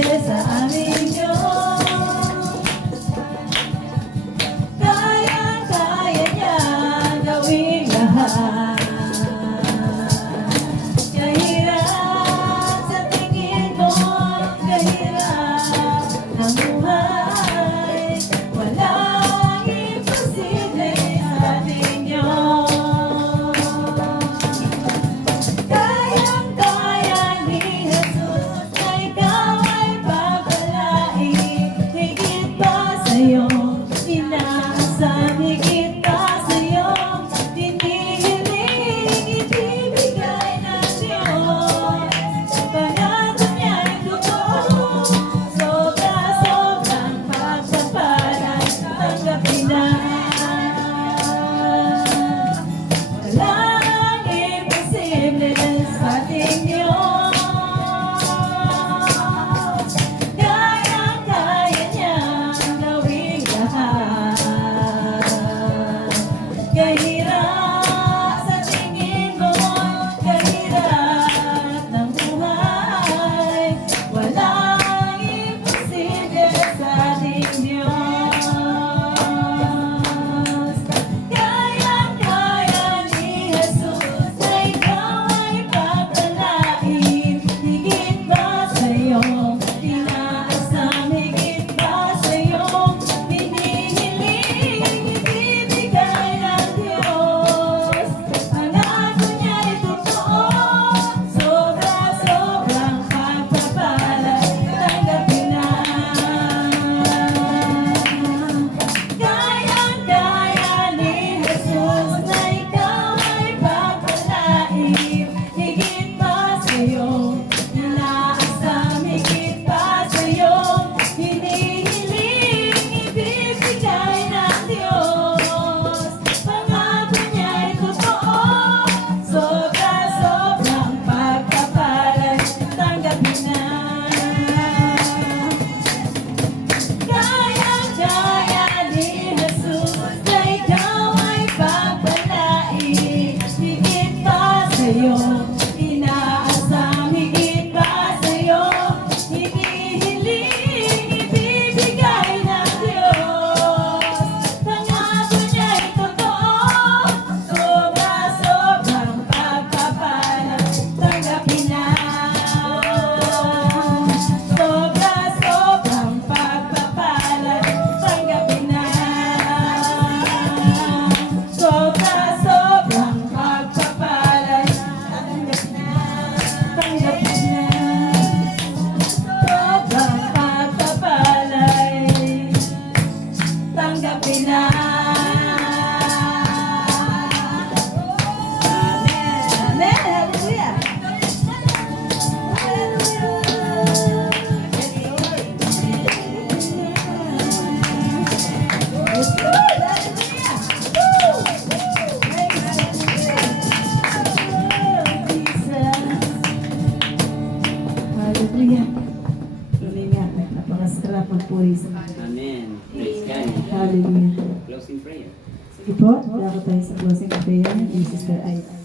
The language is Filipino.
Sa aming Diyos, kaya-kaya niya gawin lahat. Kahirap sa tingin mo, kahirap ang buhay, walang imposible sa ating Diyos. Kayang-kaya ni Jesus na ikaw ay papalain, higit pa sa'yo inaasam, higit pa sa'yo hinihiling, ibibigay ng Diyos. Pangako niya'y totoo, sobra-sobrang pagpapalang tanggapin na. Walang imposible sa ating Diyos. Kayang-kaya niyang gawin lahat. Kahirap sa tingin mo, kahirap ng buhay, walang imposible sa ating Diyos. Kayang-kaya ni Jesus na ikaw ay papalain, higit pa sa'yo inaasam, higit pa sa'yo hinihiling, ibibigay ng Diyos. Pangako niya'y totoo, sobra-sobrang pagpapala, tanggapin na. Kayang-kaya ni Jesus na ikaw ay papalain, higit pa sa'yo inaasam, higit pa sa'yo hinihiling, ibibigay ng Diyos. Pangako niya'y totoo, sobra-sobrang pagpapala, tanggapin na. Kayang-kaya ni Jesus na ikaw ay papalain, higit pa sa'yo inaasam, higit pa sa'yo hinihiling, ibibigay ng Diyos. Pangako niya'y totoo, sobra-sobrang pagpapala, tanggapin na. Sobra-sobrang pagpapala, tanggapin na. Sobra-sobrang pagpapala, tanggapin na. Tanggapin na. Sobrang pagpapala, tanggapin na. Amen. Hallelujah. Hallelujah. Tuloy nga, napakasarap magpuri sa Diyos. Amen. Praise God. Hallelujah. Closing prayer. Sige po, dapat tayo sa closing prayer ni Sister Aida.